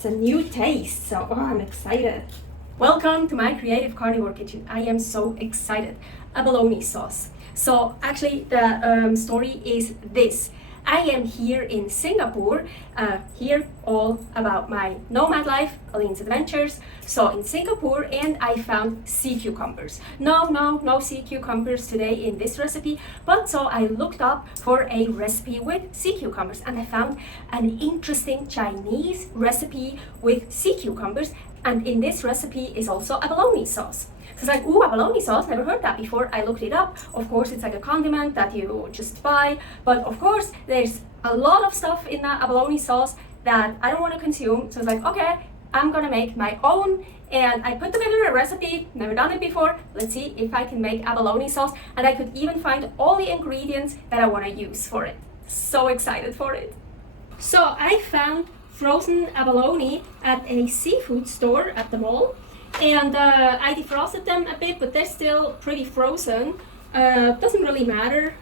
It's a new taste, so I'm excited. Welcome to my creative carnivore kitchen. I am so excited. Abalone sauce. So actually the story is this. I am here in Singapore, here all about my nomad life, Aline's adventures. So in Singapore, and I found sea cucumbers. No sea cucumbers today in this recipe, but so I looked up for a recipe with sea cucumbers and I found an interesting Chinese recipe with sea cucumbers, and in this recipe is also abalone sauce. So it's like, ooh, abalone sauce, never heard that before. I looked it up. Of course, it's like a condiment that you just buy. But of course, there's a lot of stuff in that abalone sauce that I don't want to consume. So it's like, okay, I'm gonna make my own. And I put together a recipe, never done it before. Let's see if I can make abalone sauce. And I could even find all the ingredients that I want to use for it. So excited for it. So I found frozen abalone at a seafood store at the mall. And I defrosted them a bit, but they're still pretty frozen. Doesn't really matter.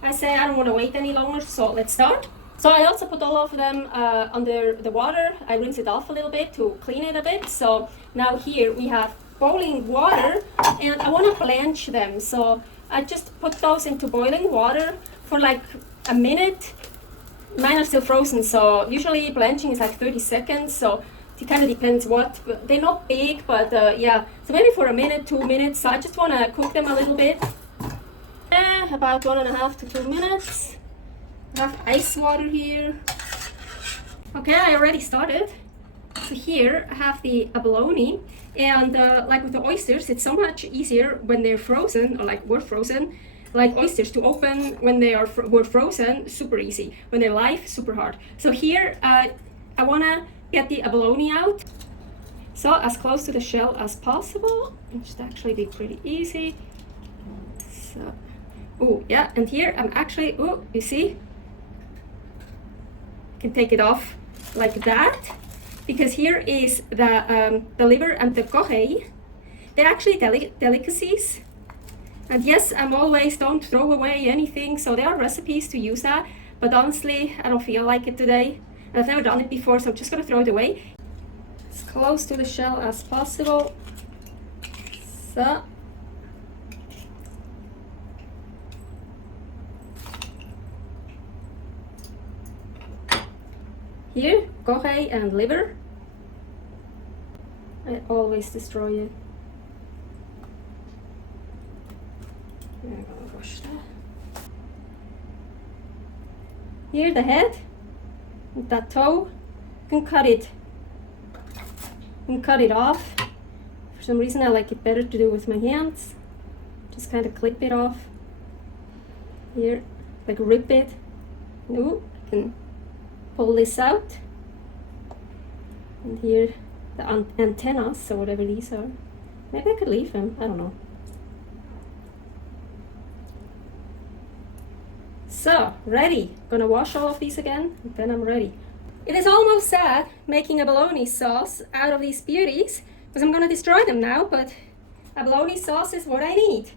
I say I don't want to wait any longer, so let's start. So I also put all of them under the water. I rinse it off a little bit to clean it a bit. So now here we have boiling water, and I want to blanch them. So I just put those into boiling water for like a minute. Mine are still frozen, so usually blanching is like 30 seconds. So it kind of depends what, they're not big, but yeah, so maybe for a minute, 2 minutes. So I just want to cook them a little bit. About 1.5 to 2 minutes. I have ice water here. Okay, I already started. So here I have the abalone, and like with the oysters, it's so much easier when they're frozen, or like were frozen. Like oysters, to open when they were frozen, super easy. When they're live, super hard. So here I want to get the abalone out, so as close to the shell as possible. It should actually be pretty easy. So, oh yeah, and here I'm actually, oh, you see, I can take it off like that, because here is the liver and the gohei. They're actually delicacies, and yes, I'm always don't throw away anything, so there are recipes to use that, but honestly I don't feel like it today. I've never done it before, so I'm just gonna throw it away. As close to the shell as possible. So. Here, gohei and liver. I always destroy it. I'm gonna wash that. Here, the head. With that toe, you can cut it. You can cut it off. For some reason, I like it better to do with my hands. Just kind of clip it off. Here, like rip it. Ooh, I can pull this out. And here, the antennas, or whatever these are. Maybe I could leave them. I don't know. So, ready. Gonna wash all of these again, and then I'm ready. It is almost sad making abalone sauce out of these beauties, because I'm gonna destroy them now, but abalone sauce is what I need.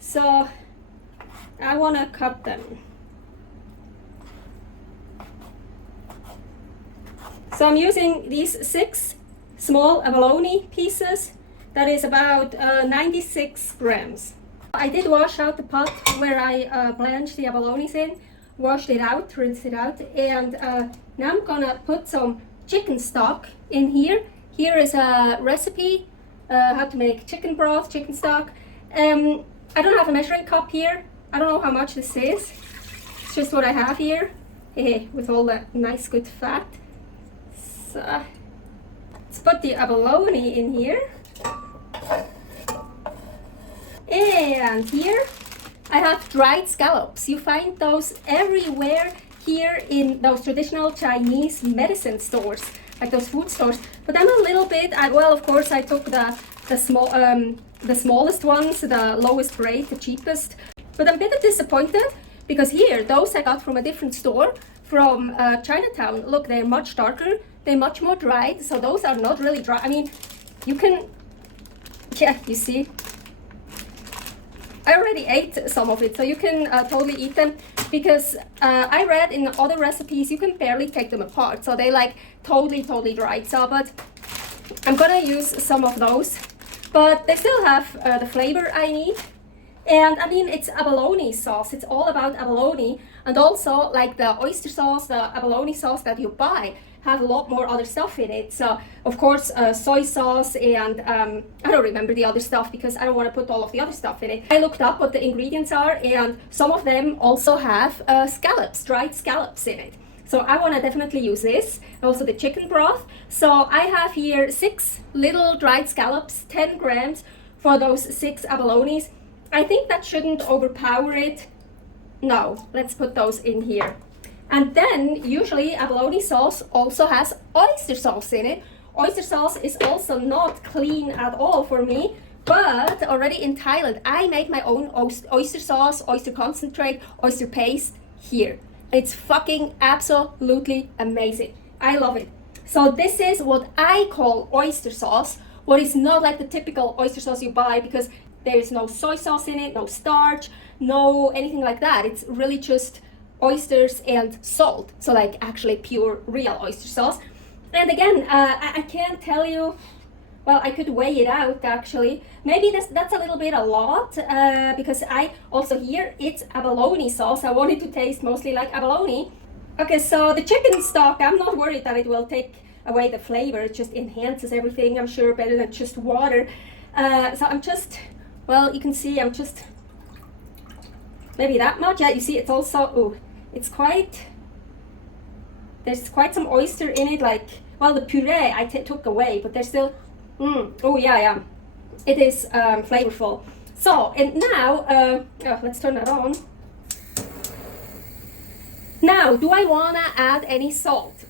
So, I wanna cut them. So I'm using these 6 small abalone pieces. That is about 96 grams. I did wash out the pot where I blanched the abalones in, washed it out, rinsed it out, and now I'm gonna put some chicken stock in here. Here is a recipe how to make chicken broth, chicken stock. I don't have a measuring cup here. I don't know how much this is. It's just what I have here, with all that nice good fat. So let's put the abalone in here. And here I have dried scallops. You find those everywhere here in those traditional Chinese medicine stores, like those food stores. But I'm a little bit, well, of course I took the smallest ones, the lowest rate, the cheapest. But I'm a bit disappointed, because here, those I got from a different store, from Chinatown. Look, they're much darker, they're much more dried, so those are not really dry. I mean, you can, yeah, you see. I already ate some of it, so you can totally eat them, because I read in other recipes you can barely take them apart, so they like totally dried. So, but I'm gonna use some of those, but they still have the flavor I need. And I mean, it's abalone sauce. It's all about abalone, and also like the oyster sauce, the abalone sauce that you buy have a lot more other stuff in it. So of course soy sauce and I don't remember the other stuff because I don't want to put all of the other stuff in it. I looked up what the ingredients are, and some of them also have scallops, dried scallops in it. So I want to definitely use this. Also the chicken broth. So I have here 6 little dried scallops, 10 grams for those 6 abalones. I think that shouldn't overpower it. No, let's put those in here. And then usually abalone sauce also has oyster sauce in it. Oyster sauce is also not clean at all for me, but already in Thailand I made my own oyster sauce, oyster concentrate, oyster paste here. It's fucking absolutely amazing. I love it. So this is what I call oyster sauce, what is not like the typical oyster sauce you buy, because there's no soy sauce in it, no starch, no anything like that. It's really just oysters and salt. So like actually pure real oyster sauce. And again, I can't tell you, well, I could weigh it out actually. Maybe that's a little bit a lot, because I also here it's abalone sauce. I want it to taste mostly like abalone. Okay, so the chicken stock, I'm not worried that it will take away the flavor. It just enhances everything, I'm sure, better than just water. So I'm just, well, you can see I'm just, maybe that much. Yeah, you see it's also, oh, it's quite, there's quite some oyster in it, like, well, the puree I took away, but there's still, oh yeah, it is flavorful. So, and now, let's turn that on. Now, do I wanna add any salt?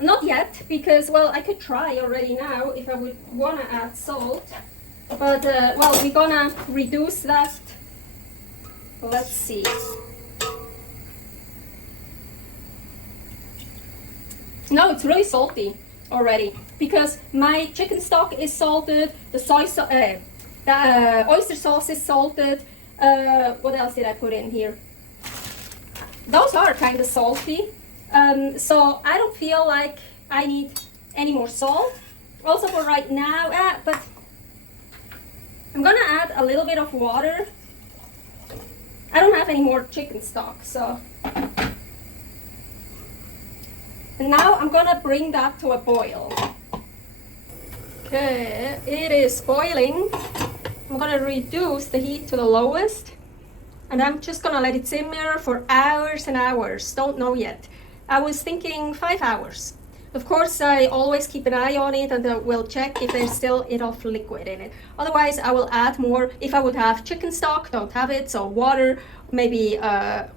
Not yet, because, well, I could try already now if I would wanna add salt. But, well, we're gonna reduce that. Let's see. No, it's really salty already, because my chicken stock is salted, the oyster sauce is salted. What else did I put in here? Those are kind of salty, so I don't feel like I need any more salt. Also for right now, but I'm gonna add a little bit of water. I don't have any more chicken stock, so. And now I'm gonna bring that to a boil. Okay, it is boiling. I'm gonna reduce the heat to the lowest, and I'm just gonna let it simmer for hours and hours. Don't know yet. I was thinking 5 hours. Of course, I always keep an eye on it, and will check if there's still enough liquid in it. Otherwise, I will add more. If I would have chicken stock, don't have it, so water, maybe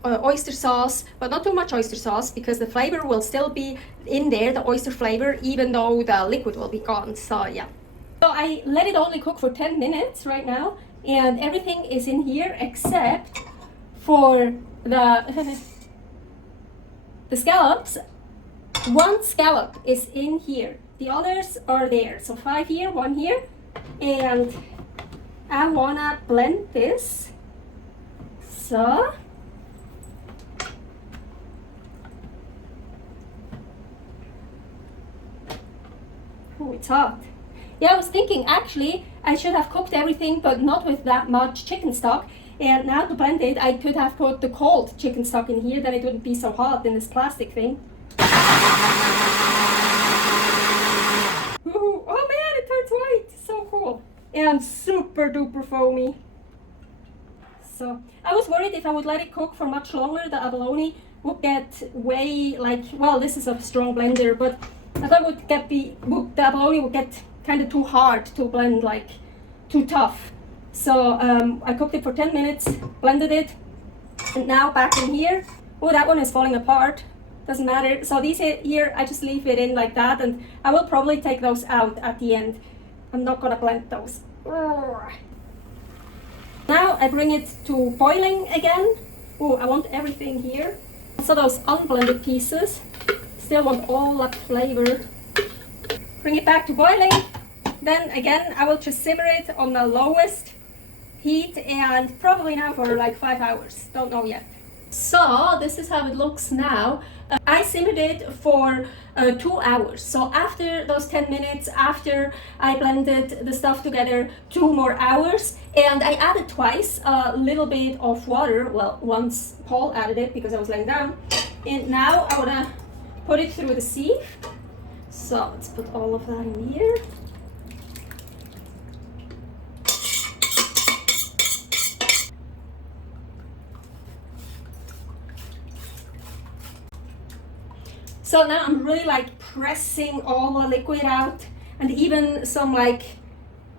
oyster sauce, but not too much oyster sauce, because the flavor will still be in there, the oyster flavor, even though the liquid will be gone. So yeah. So I let it only cook for 10 minutes right now, and everything is in here except for the the scallops. 1 scallop is in here, the others are there. So 5 here, 1 here, and I wanna blend this. So oh, it's hot. Yeah, I was thinking actually I should have cooked everything, but not with that much chicken stock. And now to blend it, I could have put the cold chicken stock in here, then it wouldn't be so hot in this plastic thing. Ooh, oh man, it turns white. So cool. And super duper foamy. So I was worried if I would let it cook for much longer, the abalone would get way like, well, this is a strong blender, but I thought the abalone would get kind of too hard to blend, like too tough. So I cooked it for 10 minutes, blended it, and now back in here. Oh, that one is falling apart. Doesn't matter. So these here, I just leave it in like that, and I will probably take those out at the end. I'm not gonna blend those. Now I bring it to boiling again. Oh, I want everything here. So those unblended pieces. Still want all that flavor. Bring it back to boiling. Then again, I will just simmer it on the lowest heat and probably now for like 5 hours. Don't know yet. So this is how it looks now. I simmered it for 2 hours. So after those 10 minutes, after I blended the stuff together, 2 more hours. And I added twice a little bit of water. Well, once Paul added it because I was laying down. And now I want to put it through the sieve. So let's put all of that in here. So now I'm really like pressing all the liquid out, and even some like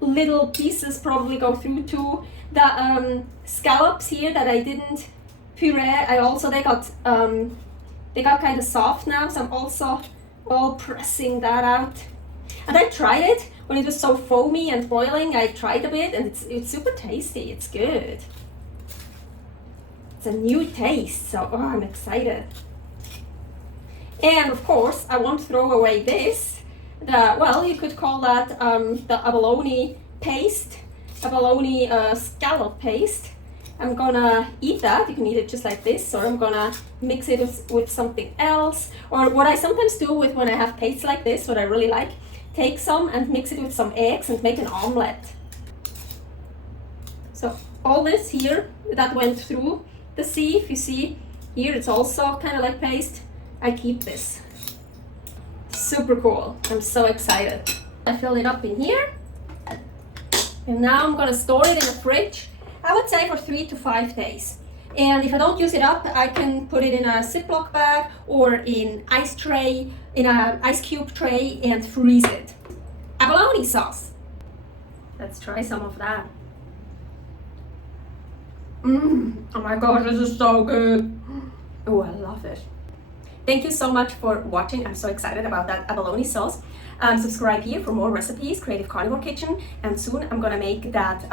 little pieces probably go through too. The scallops here that I didn't puree, they got kind of soft now, so I'm also all pressing that out. And I tried it when it was so foamy and boiling. I tried a bit, and it's super tasty. It's good. It's a new taste, so I'm excited. And of course, I won't throw away this. You could call that the abalone paste, abalone scallop paste. I'm gonna eat that. You can eat it just like this, or I'm gonna mix it with something else. Or what I sometimes do when I have paste like this, what I really like, take some and mix it with some eggs and make an omelette. So all this here that went through the sieve, you see here it's also kind of like paste. I keep this. Super cool. I'm so excited. I filled it up in here. And now I'm gonna store it in the fridge. I would say for 3 to 5 days. And if I don't use it up, I can put it in a Ziploc bag or in an ice cube tray and freeze it. Abalone sauce. Let's try some of that. Oh my gosh, this is so good. Oh, I love it. Thank you so much for watching. I'm so excited about that abalone sauce. Subscribe here for more recipes, Creative Carnivore Kitchen. And soon I'm gonna make that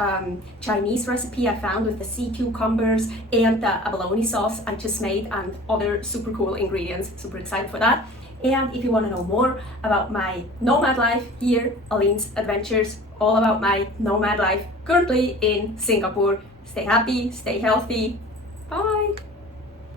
Chinese recipe I found with the sea cucumbers and the abalone sauce I just made and other super cool ingredients. Super excited for that. And if you wanna know more about my nomad life here, Aline's Adventures, all about my nomad life currently in Singapore. Stay happy, stay healthy. Bye.